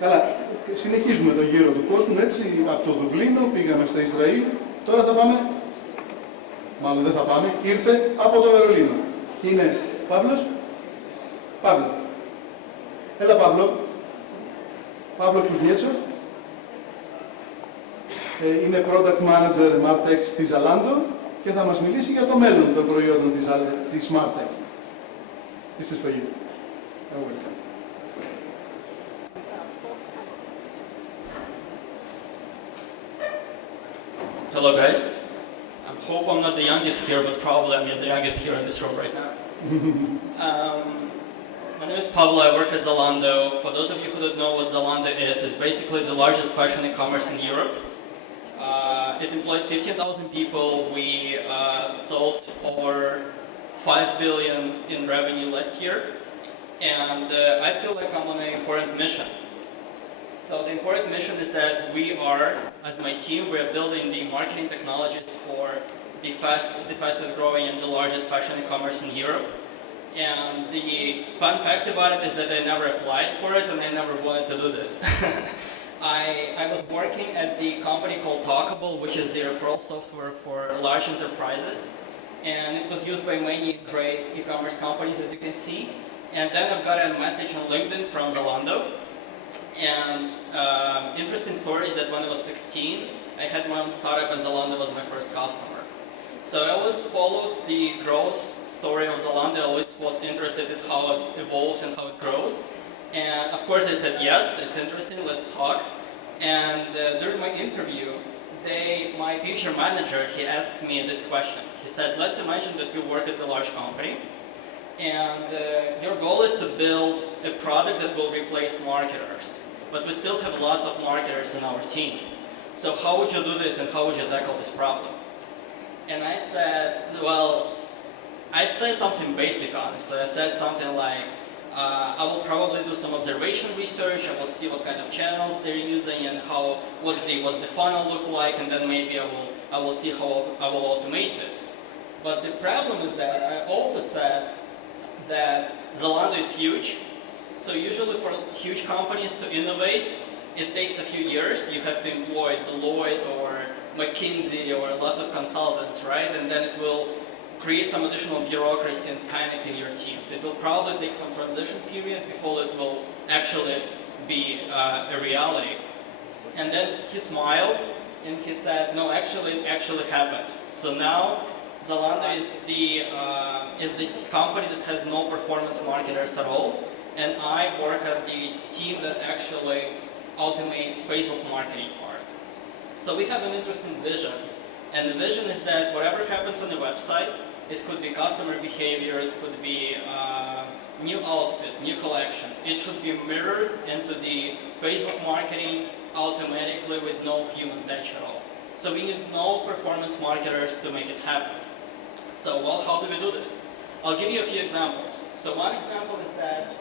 Καλά, συνεχίζουμε το γύρο του κόσμου, έτσι, από το Δουβλίνο πήγαμε στο Ισραήλ, τώρα θα πάμε, μάλλον δεν θα πάμε, ήρθε από το Βερολίνο. Είναι Παύλος, Παύλο. Έλα Παύλο, Παύλο Kuznyetsov. Είναι Product Manager Martech στη Zalando και θα μας μιλήσει για το μέλλον των προϊόντων της Martech. This is for you. Oh, welcome. Hello guys. I hope I'm not the youngest here, but probably I'm the youngest here in this room right now. My name is Pavlo, I work at Zalando. For those of you who don't know what Zalando is, it's basically the largest fashion e-commerce in Europe. It employs 15,000 people. We sold over 5 billion in revenue last year. And I feel like I'm on an important mission. So the important mission is that we are, as my team, we are building the marketing technologies for the fastest growing and the largest fashion e-commerce in Europe. And the fun fact about it is that I never applied for it and I never wanted to do this. I was working at the company called Talkable, which is the referral software for large enterprises. And it was used by many great e-commerce companies, as you can see. And then I've got a message on LinkedIn from Zalando. And interesting story is that when I was 16, I had my own startup and Zalando was my first customer. So I always followed the growth story of Zalando. I always was interested in how it evolves and how it grows. And of course I said, yes, it's interesting, let's talk. And during my interview, my future manager, he asked me this question. He said, let's imagine that you work at a large company and your goal is to build a product that will replace marketers. But we still have lots of marketers in our team. So how would you do this and how would you tackle this problem? And I said, well, I said something basic, honestly. I said something like, I will probably do some observation research. I will see what kind of channels they're using and what's the funnel look like, and then maybe I will see how I will automate this. But the problem is that I also said that Zalando is huge. So usually for huge companies to innovate, it takes a few years. You have to employ Deloitte or McKinsey or lots of consultants, right? And then it will create some additional bureaucracy and panic in your team. So it will probably take some transition period before it will actually be a reality. And then he smiled and he said, no, actually, it actually happened. So now Zalando is the company that has no performance marketers at all. And I work at the team that actually automates Facebook marketing part. So we have an interesting vision. And the vision is that whatever happens on the website, it could be customer behavior, it could be new outfit, new collection. It should be mirrored into the Facebook marketing automatically with no human touch at all. So we need no performance marketers to make it happen. So, well, how do we do this? I'll give you a few examples. So one example is that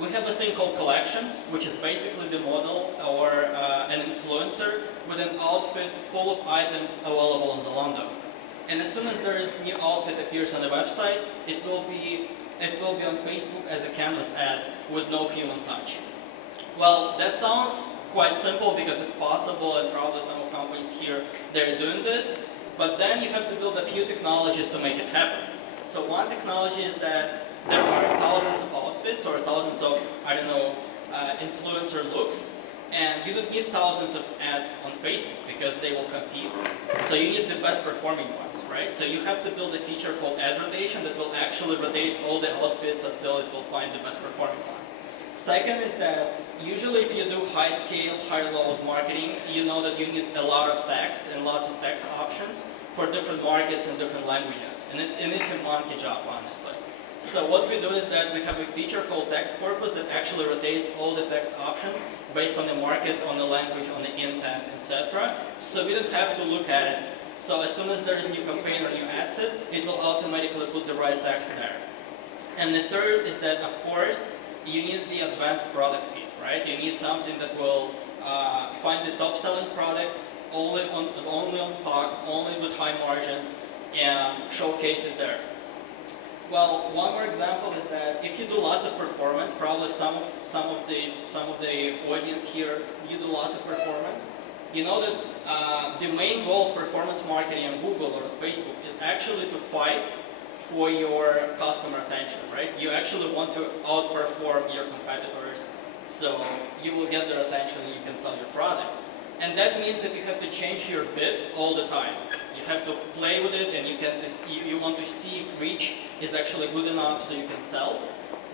we have a thing called collections, which is basically the model or an influencer with an outfit full of items available on Zalando. And as soon as there is new outfit appears on the website, it will be on Facebook as a canvas ad with no human touch. Well, that sounds quite simple because it's possible, and probably some of companies here they're doing this. But then you have to build a few technologies to make it happen. So one technology is that there are thousands of outfits or thousands of, influencer looks, and you don't need thousands of ads on Facebook because they will compete. So you need the best performing ones, right? So you have to build a feature called ad rotation that will actually rotate all the outfits until it will find the best performing one. Second is that usually if you do high scale, high load marketing, you know that you need a lot of text and lots of text options for different markets and different languages. And it's a monkey job, honestly. So what we do is that we have a feature called text corpus that actually rotates all the text options based on the market, on the language, on the intent, etc. So we don't have to look at it. So as soon as there is a new campaign or new ad set, it will automatically put the right text there. And the third is that, of course, you need the advanced product feed, right? You need something that will find the top selling products only on stock, only with high margins, and showcase it there. Well, one more example is that if you do lots of performance, probably some of the audience here, you do lots of performance. You know that the main goal of performance marketing on Google or on Facebook is actually to fight for your customer attention, right? You actually want to outperform your competitors, so you will get their attention and you can sell your product. And that means that you have to change your bid all the time. You have to play with it, and you want to see if reach is actually good enough so you can sell.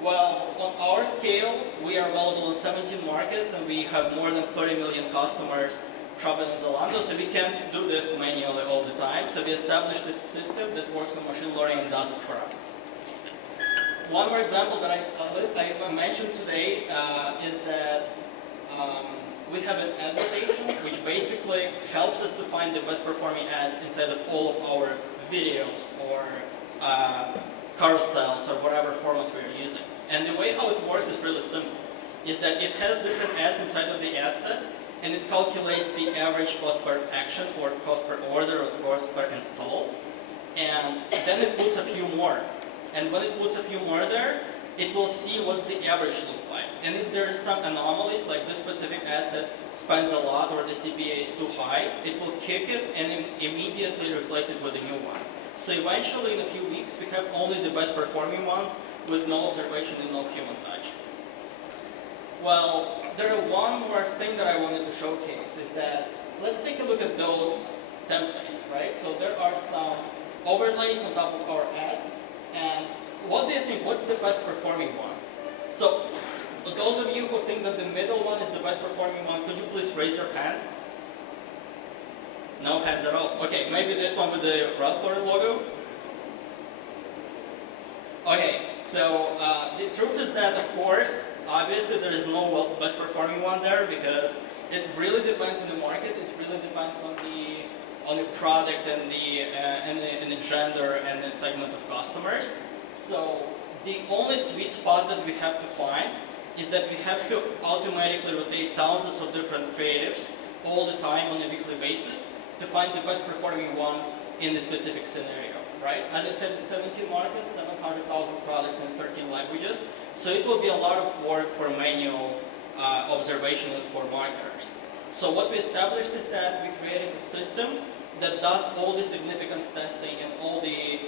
Well, on our scale, we are available in 17 markets, and we have more than 30 million customers shopping on Zalando, so we can't do this manually all the time. So we established a system that works on machine learning and does it for us. One more example that I mentioned today is that we have an ad rotation, which basically helps us to find the best performing ads inside of all of our videos or carousels or whatever format we're using. And the way how it works is really simple, is that it has different ads inside of the ad set, and it calculates the average cost per action or cost per order or cost per install, and then it puts a few more. And when it puts a few more there, it will see what's the average look like. And if there's some anomalies, like this specific ad set spends a lot or the CPA is too high, it will kick it and immediately replace it with a new one. So eventually, in a few weeks, we have only the best performing ones with no observation and no human touch. Well, there are one more thing that I wanted to showcase is that let's take a look at those templates, right? So there are some overlays on top of our ads, and what do you think? What's the best performing one? So, for those of you who think that the middle one is the best performing one, could you please raise your hand? No hands at all. Okay, maybe this one with the Ralph Lauren logo? Okay, so the truth is that, of course, obviously there is no best performing one there because it really depends on the market. It really depends on the product and the gender and the segment of customers. So the only sweet spot that we have to find is that we have to automatically rotate thousands of different creatives all the time on a weekly basis to find the best performing ones in the specific scenario, right? As I said, it's 17 markets, 700,000 products in 13 languages, so it will be a lot of work for manual observation for marketers. So what we established is that we created a system that does all the significance testing and all the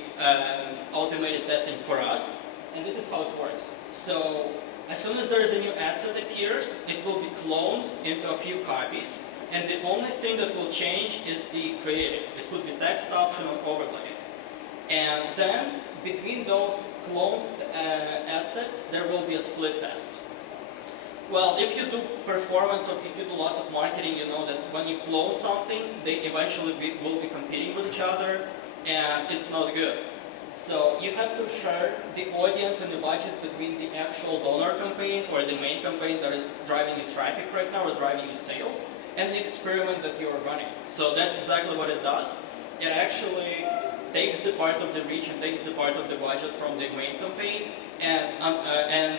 automated testing for us, and this is how it works. So as soon as there is a new ad set appears, it will be cloned into a few copies, and the only thing that will change is the creative. It could be text option or overlay. And then between those cloned ad sets, there will be a split test. Well, if you do performance or if you do lots of marketing, you know that when you clone something, they eventually will be competing with each other, and it's not good. So you have to share the audience and the budget between the actual donor campaign or the main campaign that is driving you traffic right now or driving you sales, and the experiment that you are running. So that's exactly what it does. It actually takes the part of the reach and takes the part of the budget from the main campaign and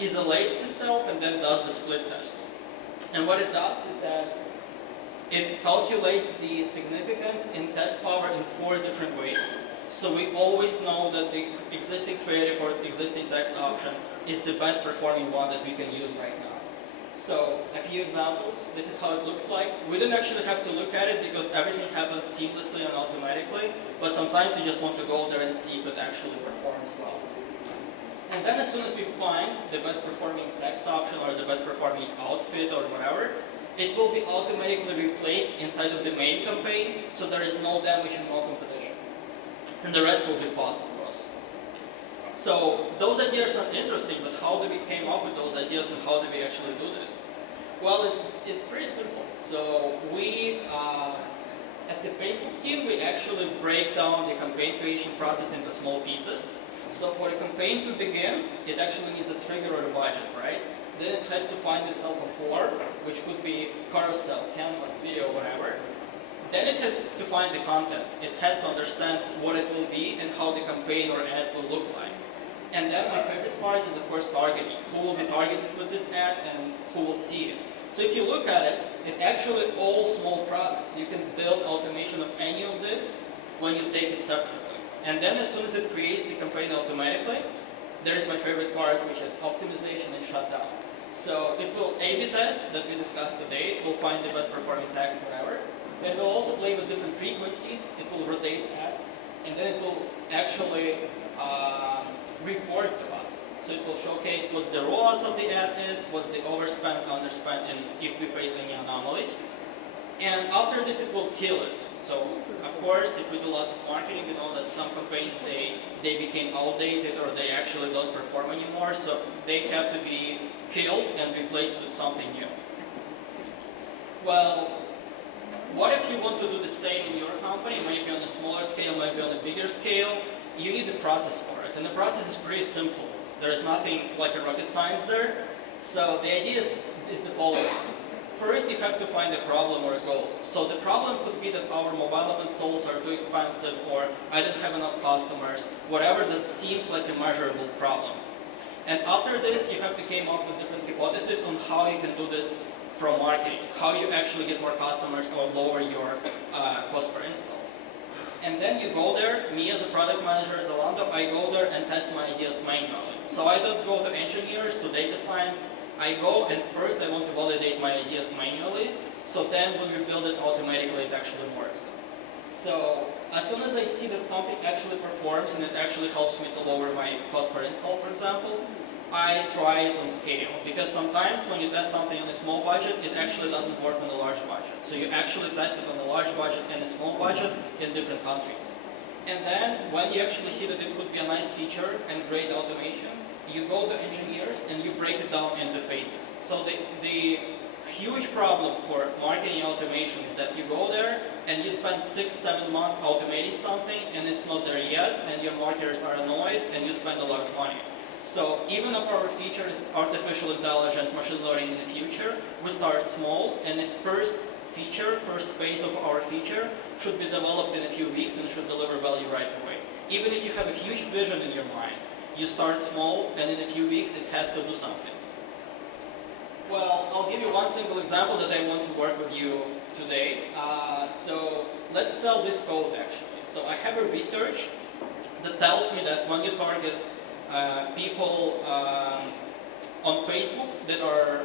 isolates itself and then does the split test. And what it does is that it calculates the significance in test power in 4 different ways. So we always know that the existing creative or existing text option is the best performing one that we can use right now. So a few examples. This is how it looks like. We don't actually have to look at it because everything happens seamlessly and automatically, but sometimes you just want to go there and see if it actually performs well. And then as soon as we find the best performing text option or the best performing outfit or whatever, it will be automatically replaced inside of the main campaign, so there is no damage and no competition. And the rest will be paused for us. So those ideas are interesting, but how did we came up with those ideas and how did we actually do this? Well, it's pretty simple. So we, at the Facebook team, we actually break down the campaign creation process into small pieces. So for a campaign to begin, it actually needs a trigger or a budget, right? Then it has to find itself a form, which could be carousel, canvas, video, whatever. Then it has to find the content. It has to understand what it will be and how the campaign or ad will look like. And then my favorite part is, of course, targeting. Who will be targeted with this ad and who will see it. So if you look at it, it's actually all small products. You can build automation of any of this when you take it separately. And then as soon as it creates the campaign automatically, there is my favorite part, which is optimization and shutdown. So it will A/B test that we discussed today. It will find the best performing text, whatever. It will also play with different frequencies. It will rotate ads, and then it will actually report to us. So it will showcase what the ROAS of the ad is, what the overspent, underspent, and if we face any anomalies. And after this, it will kill it. So, of course, if we do lots of marketing, we know that some campaigns, they became outdated or they actually don't perform anymore. So they have to be killed and replaced with something new. Well, what if you want to do the same in your company, maybe on a smaller scale, maybe on a bigger scale? You need the process for it. And the process is pretty simple. There's nothing like a rocket science there. So the idea is the following. First, you have to find a problem or a goal. So the problem could be that our mobile app installs are too expensive, or I don't have enough customers, whatever that seems like a measurable problem. And after this, you have to come up with different hypotheses on how you can do this from marketing, how you actually get more customers or lower your cost per installs. And then you go there, me as a product manager at Zalando, I go there and test my ideas manually. So I don't go to engineers, to data science. I go and first I want to validate my ideas manually, so then when we build it automatically, it actually works. So as soon as I see that something actually performs and it actually helps me to lower my cost per install, for example, I try it on scale. Because sometimes when you test something on a small budget, it actually doesn't work on a large budget. So you actually test it on a large budget and a small budget in different countries. And then when you actually see that it could be a nice feature and great automation, you go to engineers and you break it down into phases. So the huge problem for marketing automation is that you go there and you spend 6-7 months automating something and it's not there yet, and your marketers are annoyed and you spend a lot of money. So even if our feature is artificial intelligence, machine learning in the future, we start small, and the first phase of our feature should be developed in a few weeks and should deliver value right away. Even if you have a huge vision in your mind, you start small, and in a few weeks it has to do something. Well, I'll give you one single example that I want to work with you today. So let's sell this code actually. So I have a research that tells me that when you target people on Facebook that are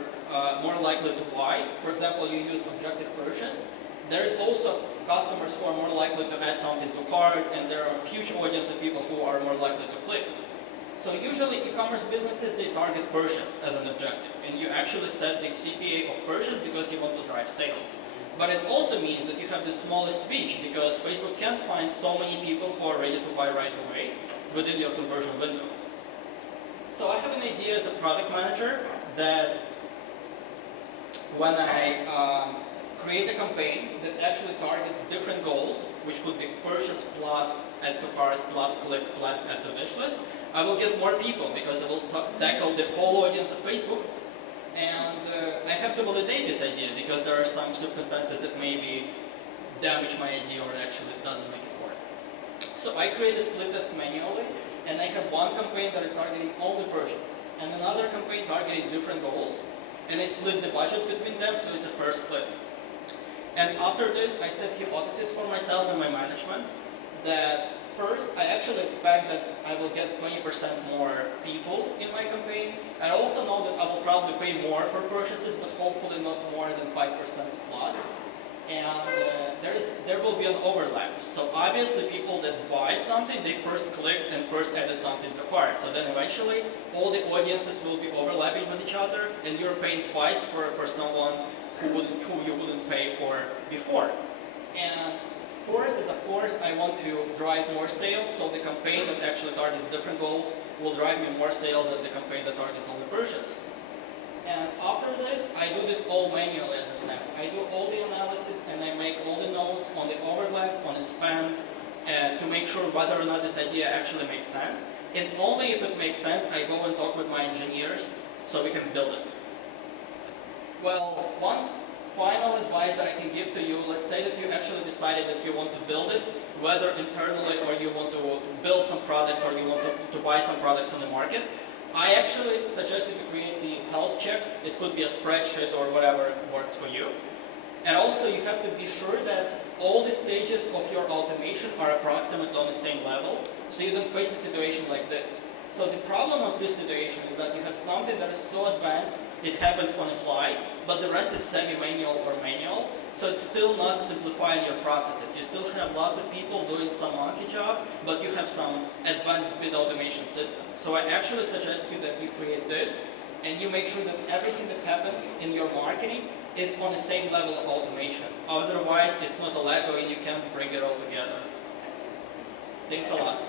more likely to buy, for example, you use objective purchase, there is also customers who are more likely to add something to cart, and there are a huge audience of people who are more likely to click. So usually e-commerce businesses, they target purchase as an objective, and you actually set the CPA of purchase because you want to drive sales. But it also means that you have the smallest reach, because Facebook can't find so many people who are ready to buy right away within your conversion window. So I have an idea as a product manager that when I create a campaign that actually targets different goals, which could be purchase plus add to cart plus click plus add to wish list, I will get more people because I will tackle the whole audience of Facebook. And I have to validate this idea because there are some circumstances that maybe damage my idea or actually doesn't make it work. So I create a split test manually, and I have one campaign that is targeting all the purchases and another campaign targeting different goals, and I split the budget between them, so it's a fair split. And after this, I set hypothesis for myself and my management that first, I actually expect that I will get 20% more people in my campaign. I also know that I will probably pay more for purchases, but hopefully not more than 5% plus. And there will be an overlap. So obviously people that buy something, they first clicked and first added something to cart. So then eventually all the audiences will be overlapping with each other, and you're paying twice for someone who you wouldn't pay for before. And first is, of course, I want to drive more sales, so the campaign that actually targets different goals will drive me more sales than the campaign that targets only purchases. And after this, I do this all manually as a snap. I do all the analysis and I make all the notes on the overlap, on the spend, to make sure whether or not this idea actually makes sense. And only if it makes sense, I go and talk with my engineers so we can build it. Well, one final advice that I can give to you, let's say that you actually decided that you want to build it, whether internally or you want to build some products or you want to buy some products on the market. I actually suggest you to create the health check. It could be a spreadsheet or whatever works for you. And also you have to be sure that all the stages of your automation are approximately on the same level, so you don't face a situation like this. So the problem of this situation is that you have something that is so advanced, it happens on the fly, but the rest is semi-manual or manual, so it's still not simplifying your processes. You still have lots of people doing some monkey job, but you have some advanced bid automation system. So I actually suggest you that you create this, and you make sure that everything that happens in your marketing is on the same level of automation. Otherwise, it's not a Lego and you can't bring it all together. Thanks a lot.